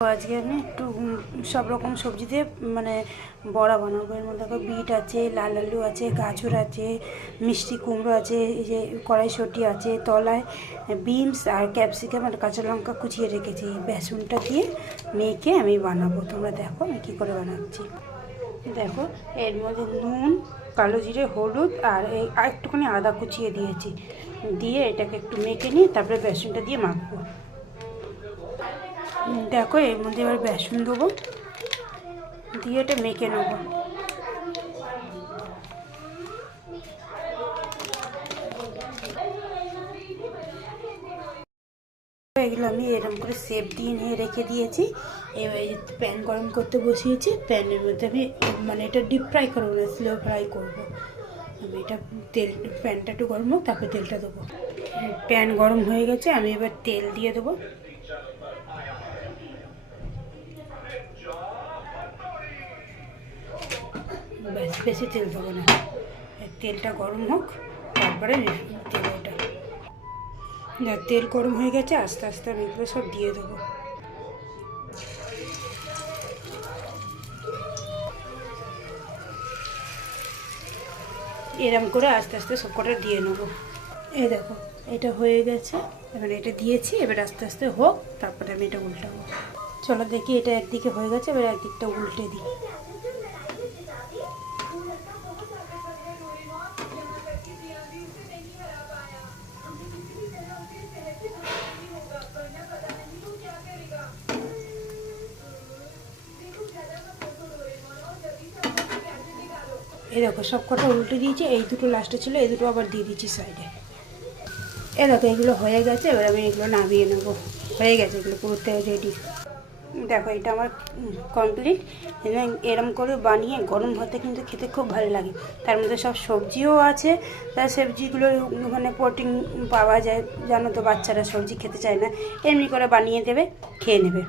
আজকে আমি একটু সব রকম সবজি দিয়ে মানে বড়া বানাবো। এর মধ্যে বিট আছে, লাল আলু আছে, গাজর আছে, মিষ্টি কুমড়ো আছে, এই যে কড়াইশুঁটি আছে, তলায় বিনস আর ক্যাপসিকাম আর কাঁচা লঙ্কা কুচিয়ে রেখেছি। এই বেসনটা দিয়ে মেখে আমি বানাবো। তোমরা দেখো আমি কী করে বানাচ্ছি। দেখো এর মধ্যে নুন, কালো জিরে, হলুদ আর এই একটুখানি আদা কুচিয়ে দিয়েছি। দিয়ে এটাকে একটু মেখে নিয়ে তারপরে বেসনটা দিয়ে মাখবো। দেখো এর মধ্যে এবার বেসন দেবো, দিয়ে এটা মেখে নেবো। এগুলো আমি এরকম করে শেপ দিয়ে নিয়ে রেখে দিয়েছি। এবার প্যান গরম করতে বসিয়েছি। প্যানের মধ্যে আমি মানে এটা ডিপ ফ্রাই করবো না, স্লো ফ্রাই করবো। আমি এটা প্যানটা একটু গরম হোক, তারপরে তেলটা দেবো। প্যান গরম হয়ে গেছে, আমি এবার তেল দিয়ে দেবো। ব্যাস, বেশি তেল দেবো না, তেলটা গরম হোক তারপরে দেবো ওটা। তেল গরম হয়ে গেছে, আস্তে আস্তে আমি এগুলো সব দিয়ে দেবো। এরম করে আস্তে আস্তে সব কটা দিয়ে নেবো। এই দেখো এটা হয়ে গেছে, এবার এটা দিয়েছি। এবার আস্তে আস্তে হোক, তারপরে আমি এটা উল্টাবো। চলো দেখি, এটা একদিকে হয়ে গেছে, এবার একদিকটা উল্টে দিই। এই দেখো সব কটা উল্টে দিয়েছি। এই দুটো লাস্টে ছিল, এই দুটো আবার দিয়ে দিচ্ছি সাইডে। এই দেখো এগুলো হয়ে গেছে, এবার আমি এগুলো নামিয়ে নেবো। হয়ে গেছে এগুলো পুরোতে রেডি। দেখো এটা আমার কমপ্লিট। এরম করে বানিয়ে গরম ভাতে কিন্তু খেতে খুব ভালো লাগে। তার মধ্যে সব সবজিও আছে, তার সবজিগুলো মানে প্রোটিন পাওয়া যায়। জানো তো বাচ্চারা সবজি খেতে চায় না, এমনি করে বানিয়ে দেবে, খেয়ে নেবে।